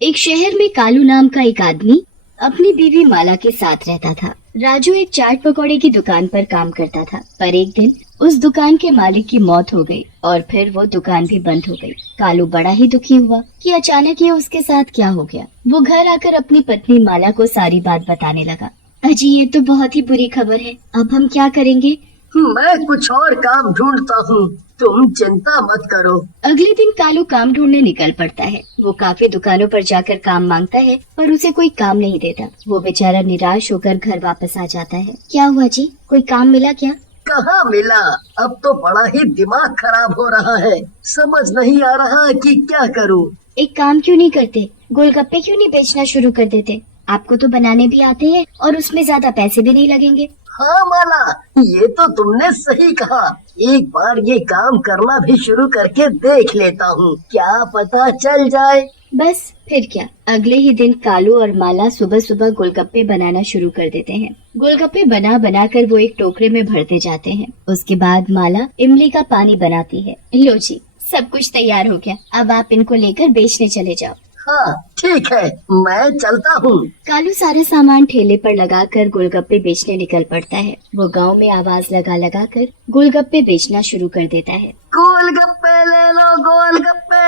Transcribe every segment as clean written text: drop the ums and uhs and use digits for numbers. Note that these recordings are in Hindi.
एक शहर में कालू नाम का एक आदमी अपनी बीवी माला के साथ रहता था। राजू एक चाट पकौड़े की दुकान पर काम करता था, पर एक दिन उस दुकान के मालिक की मौत हो गई और फिर वो दुकान भी बंद हो गई। कालू बड़ा ही दुखी हुआ कि अचानक ये उसके साथ क्या हो गया। वो घर आकर अपनी पत्नी माला को सारी बात बताने लगा। अजी, ये तो बहुत ही बुरी खबर है, अब हम क्या करेंगे? मैं कुछ और काम ढूंढता हूँ, तुम चिंता मत करो। अगले दिन कालू काम ढूंढने निकल पड़ता है। वो काफी दुकानों पर जाकर काम मांगता है, पर उसे कोई काम नहीं देता। वो बेचारा निराश होकर घर वापस आ जाता है। क्या हुआ जी, कोई काम मिला क्या? कहाँ मिला, अब तो बड़ा ही दिमाग खराब हो रहा है, समझ नहीं आ रहा कि क्या करूँ। एक काम क्यों नहीं करते, गोलगप्पे क्यों नहीं बेचना शुरू कर देते? आपको तो बनाने भी आते हैं और उसमें ज्यादा पैसे भी नहीं लगेंगे। हाँ माला, ये तो तुमने सही कहा। एक बार ये काम करना भी शुरू करके देख लेता हूँ, क्या पता चल जाए। बस फिर क्या, अगले ही दिन कालू और माला सुबह सुबह गोलगप्पे बनाना शुरू कर देते हैं। गोलगप्पे बना बना कर वो एक टोकरे में भरते जाते हैं। उसके बाद माला इमली का पानी बनाती है। लो जी, सब कुछ तैयार हो गया, अब आप इनको लेकर बेचने चले जाओ। हाँ ठीक है, मैं चलता हूँ। कालू सारा सामान ठेले पर लगाकर गोलगप्पे बेचने निकल पड़ता है। वो गांव में आवाज लगा लगा कर गोलगप्पे बेचना शुरू कर देता है। गोलगप्पे ले लो गोलगप्पे,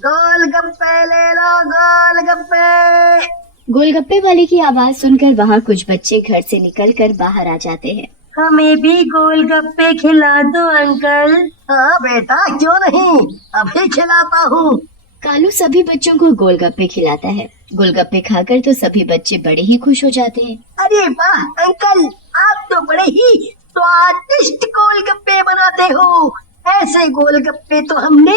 गोलगप्पे ले लो गोलगप्पे। गोलगप्पे वाले की आवाज सुनकर वहाँ कुछ बच्चे घर से निकलकर बाहर आ जाते हैं। हमें भी गोलगप्पे खिला दो अंकल। हाँ बेटा, क्यों नहीं, अभी खिलाता हूँ। कालू सभी बच्चों को गोलगप्पे खिलाता है। गोलगप्पे खाकर तो सभी बच्चे बड़े ही खुश हो जाते हैं। अरे वाह अंकल, आप तो बड़े ही स्वादिष्ट गोलगप्पे बनाते हो। ऐसे गोलगप्पे तो हमने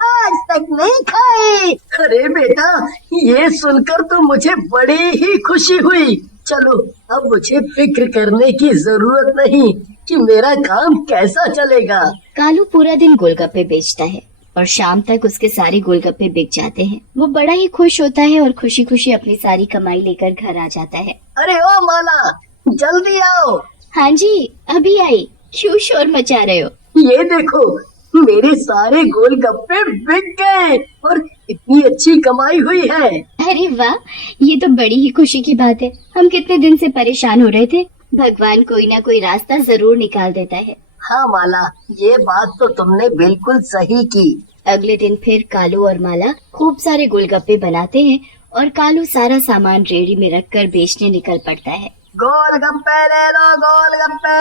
आज तक नहीं खाए। अरे बेटा, ये सुनकर तो मुझे बड़ी ही खुशी हुई। चलो, अब मुझे फिक्र करने की जरूरत नहीं कि मेरा काम कैसा चलेगा। कालू पूरा दिन गोलगप्पे बेचता है और शाम तक उसके सारे गोलगप्पे बिक जाते हैं। वो बड़ा ही खुश होता है और खुशी खुशी अपनी सारी कमाई लेकर घर आ जाता है। अरे ओ माला, जल्दी आओ। हाँ जी, अभी आई। क्यों शोर मचा रहे हो? ये देखो, मेरे सारे गोलगप्पे बिक गए और इतनी अच्छी कमाई हुई है। अरे वाह, ये तो बड़ी ही खुशी की बात है। हम कितने दिन से परेशान हो रहे थे, भगवान कोई ना कोई रास्ता जरूर निकाल देता है। हाँ माला, ये बात तो तुमने बिल्कुल सही की। अगले दिन फिर कालू और माला खूब सारे गोलगप्पे बनाते हैं और कालू सारा सामान रेहड़ी में रखकर बेचने निकल पड़ता है। गोलगप्पे ले लो गोलगप्पे,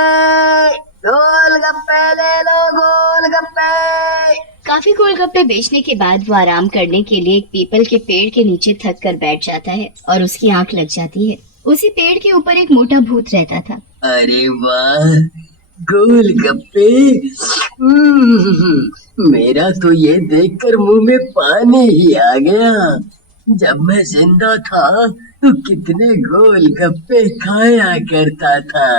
गोलगप्पे ले लो गोलगप्पे। काफी गोलगप्पे बेचने के बाद वो आराम करने के लिए एक पीपल के पेड़ के नीचे थक कर बैठ जाता है और उसकी आंख लग जाती है। उसी पेड़ के ऊपर एक मोटा भूत रहता था। अरे वाह, गोलगप्पे। मेरा तो ये देखकर मुंह में पानी ही आ गया। जब मैं जिंदा था तो कितने गोलगप्पे खाया करता था।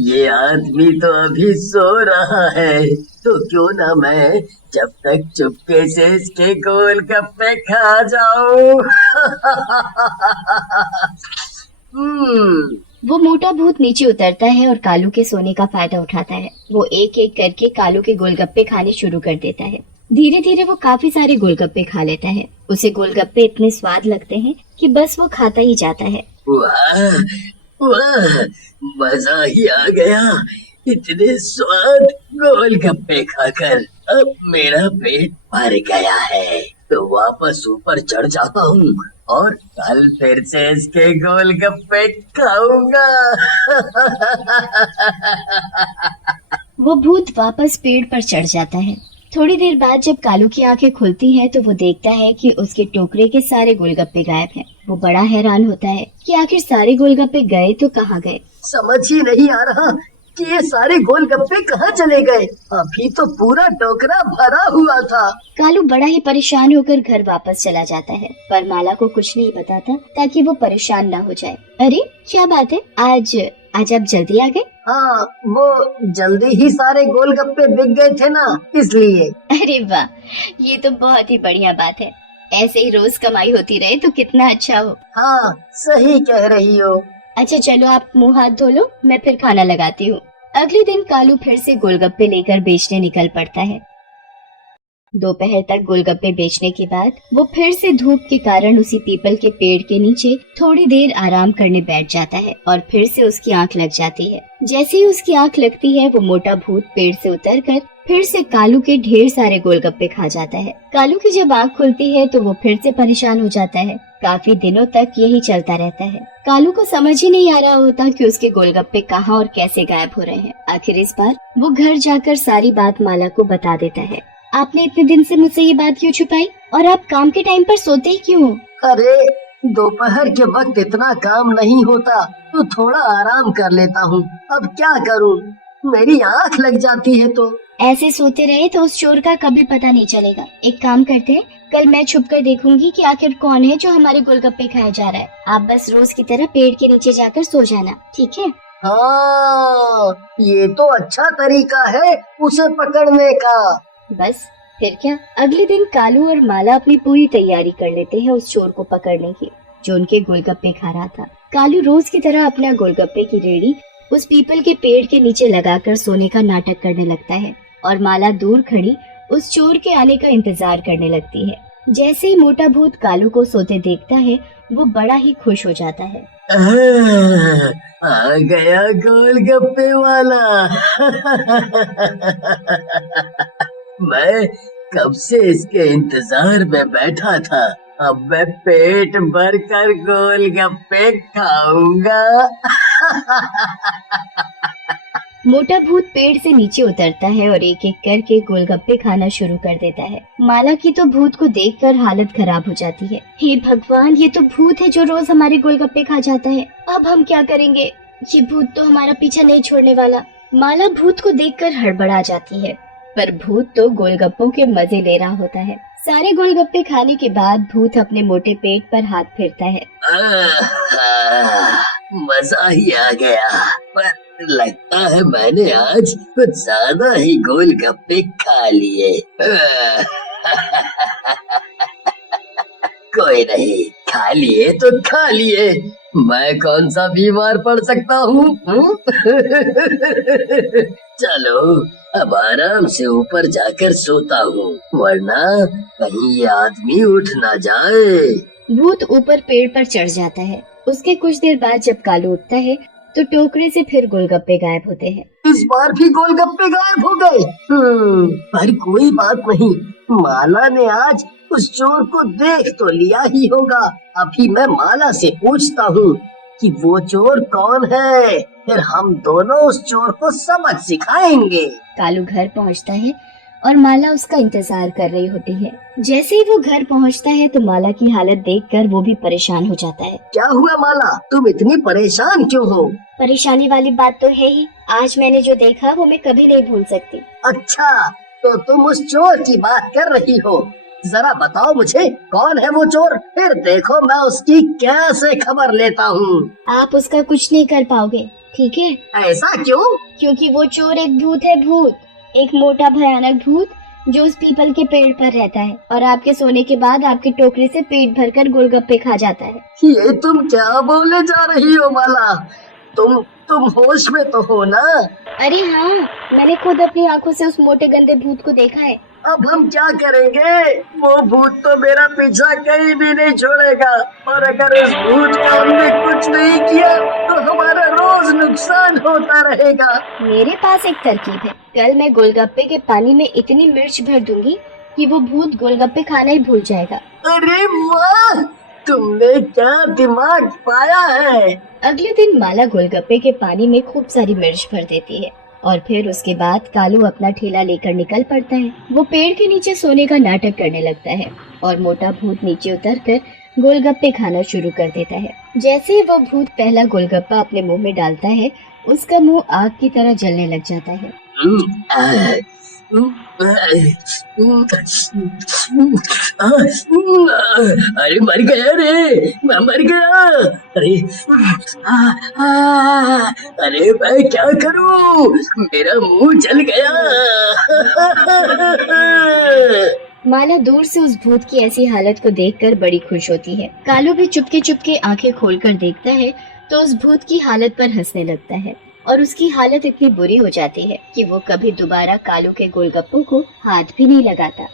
ये आदमी तो अभी सो रहा है, तो क्यों ना मैं जब तक चुपके से इसके गोलगप्पे खा जाऊं। वो मोटा भूत नीचे उतरता है और कालू के सोने का फायदा उठाता है। वो एक एक करके कालू के गोलगप्पे खाने शुरू कर देता है। धीरे धीरे वो काफी सारे गोलगप्पे खा लेता है। उसे गोलगप्पे इतने स्वाद लगते हैं कि बस वो खाता ही जाता है। वाह वाह, मजा ही आ गया, इतने स्वाद गोलगप्पे खाकर। अब मेरा पेट भर गया है, तो वापस ऊपर चढ़ जाता हूँ और कल फिर से इसके गोलगप्पे खाऊंगा। वो भूत वापस पेड़ पर चढ़ जाता है। थोड़ी देर बाद जब कालू की आंखें खुलती हैं तो वो देखता है कि उसके टोकरे के सारे गोलगप्पे गायब हैं। वो बड़ा हैरान होता है कि आखिर सारे गोलगप्पे गए तो कहाँ गए। समझ ही नहीं आ रहा कि ये सारे गोलगप्पे कहाँ चले गए। अभी तो पूरा टोकरा भरा हुआ था। कालू बड़ा ही परेशान होकर घर वापस चला जाता है, पर माला को कुछ नहीं बताता ताकि वो परेशान ना हो जाए। अरे क्या बात है, आज आप जल्दी आ गए? हाँ, वो जल्दी ही सारे गोलगप्पे बिक गए थे ना, इसलिए। अरे वाह, ये तो बहुत ही बढ़िया बात है। ऐसे ही रोज कमाई होती रहे तो कितना अच्छा हो। हाँ, सही कह रही हो। अच्छा चलो, आप मुंह हाथ धो लो, मैं फिर खाना लगाती हूँ। अगले दिन कालू फिर से गोलगप्पे लेकर बेचने निकल पड़ता है। दोपहर तक गोलगप्पे बेचने के बाद वो फिर से धूप के कारण उसी पीपल के पेड़ के नीचे थोड़ी देर आराम करने बैठ जाता है और फिर से उसकी आंख लग जाती है। जैसे ही उसकी आंख लगती है वो मोटा भूत पेड़ से उतरकर फिर से कालू के ढेर सारे गोलगप्पे खा जाता है। कालू की जब आंख खुलती है तो वो फिर से परेशान हो जाता है। काफी दिनों तक यही चलता रहता है। कालू को समझ ही नहीं आ रहा होता कि उसके गोलगप्पे कहाँ और कैसे गायब हो रहे हैं। आखिर इस बार वो घर जाकर सारी बात माला को बता देता है। आपने इतने दिन से मुझसे ये बात क्यों छुपाई, और आप काम के टाइम पर सोते ही क्यों हो? अरे दोपहर के वक्त इतना काम नहीं होता तो थोड़ा आराम कर लेता हूँ। अब क्या करूँ, मेरी आँख लग जाती है। तो ऐसे सोते रहे तो उस चोर का कभी पता नहीं चलेगा। एक काम करते हैं, कल मैं छुप कर देखूंगी कि आखिर कौन है जो हमारे गोलगप्पे खाए जा रहा है। आप बस रोज की तरह पेड़ के नीचे जाकर सो जाना, ठीक है? हाँ, ये तो अच्छा तरीका है उसे पकड़ने का। बस फिर क्या, अगले दिन कालू और माला अपनी पूरी तैयारी कर लेते हैं उस चोर को पकड़ने की जो उनके गोलगप्पे खा रहा था। कालू रोज की तरह अपना गोलगप्पे की रेडी उस पीपल के पेड़ के नीचे लगाकर सोने का नाटक करने लगता है और माला दूर खड़ी उस चोर के आने का इंतजार करने लगती है। जैसे ही मोटा भूत कालू को सोते देखता है वो बड़ा ही खुश हो जाता है। आ गया गोलगप्पे वाला। मैं कब से इसके इंतजार में बैठा था। अब मैं पेट भर कर गोलगप्पे खाऊंगा। मोटा भूत पेड़ से नीचे उतरता है और एक एक करके गोलगप्पे खाना शुरू कर देता है। माला की तो भूत को देखकर हालत खराब हो जाती है। हे भगवान, ये तो भूत है जो रोज हमारे गोलगप्पे खा जाता है। अब हम क्या करेंगे? ये भूत तो हमारा पीछा नहीं छोड़ने वाला। माला भूत को देखकर हड़बड़ा जाती है, पर भूत तो गोलगप्पों के मजे ले रहा होता है। सारे गोलगप्पे खाने के बाद भूत अपने मोटे पेट पर हाथ फेरता है। मजा ही आ गया, पर लगता है मैंने आज कुछ ज्यादा ही गोलगप्पे खा लिए। कोई नहीं, खा लिए तो खा लिए, मैं कौन सा बीमार पड़ सकता हूँ। चलो अब आराम से ऊपर जाकर सोता हूँ, वरना कहीं ये आदमी उठ ना जाए। भूत ऊपर पेड़ पर चढ़ जाता है। उसके कुछ देर बाद जब कालू उठता है तो टोकरे से फिर गोलगप्पे गायब होते हैं। इस बार भी गोलगप्पे गायब हो गए। पर कोई बात नहीं, माला ने आज उस चोर को देख तो लिया ही होगा। अभी मैं माला से पूछता हूँ कि वो चोर कौन है, फिर हम दोनों उस चोर को सबक सिखाएंगे। कालू घर पहुँचता है और माला उसका इंतजार कर रही होती है। जैसे ही वो घर पहुँचता है तो माला की हालत देखकर वो भी परेशान हो जाता है। क्या हुआ माला, तुम इतनी परेशान क्यों हो? परेशानी वाली बात तो है ही, आज मैंने जो देखा वो मैं कभी नहीं भूल सकती। अच्छा, तो तुम उस चोर की बात कर रही हो। जरा बताओ मुझे, कौन है वो चोर, फिर देखो मैं उसकी कैसे खबर लेता हूँ। आप उसका कुछ नहीं कर पाओगे, ठीक है? ऐसा क्यों? क्योंकि वो चोर एक भूत है, भूत, एक मोटा भयानक भूत जो उस पीपल के पेड़ पर रहता है और आपके सोने के बाद आपके टोकरी से पेट भरकर गोलगप्पे खा जाता है। ये तुम क्या बोले जा रही हो माला? तुम होश में तो हो ना? अरे हाँ, मैंने खुद अपनी आंखों से उस मोटे गंदे भूत को देखा है। अब हम क्या करेंगे? वो भूत तो मेरा पीछा कहीं भी नहीं छोड़ेगा, और अगर उस भूत को हमने कुछ नहीं किया तो हमारा रोज नुकसान होता रहेगा। मेरे पास एक तरकीब है। कल मैं गोलगप्पे के पानी में इतनी मिर्च भर दूंगी कि वो भूत गोलगप्पे खाना ही भूल जाएगा। अरे वाह, तुमने क्या दिमाग पाया है। अगले दिन माला गोलगप्पे के पानी में खूब सारी मिर्च भर देती है और फिर उसके बाद कालू अपना ठेला लेकर निकल पड़ता है। वो पेड़ के नीचे सोने का नाटक करने लगता है और मोटा भूत नीचे उतरकर गोलगप्पे खाना शुरू कर देता है। जैसे ही वो भूत पहला गोलगप्पा अपने मुंह में डालता है, उसका मुंह आग की तरह जलने लग जाता है। अरे मर गया रे, मैं मर गया। अरे मैं क्या करूं, मेरा मुंह जल गया। माला दूर से उस भूत की ऐसी हालत को देखकर बड़ी खुश होती है। कालू भी चुपके चुपके आंखें खोलकर देखता है तो उस भूत की हालत पर हंसने लगता है और उसकी हालत इतनी बुरी हो जाती है कि वो कभी दोबारा कालू के गोलगप्पों को हाथ भी नहीं लगाता।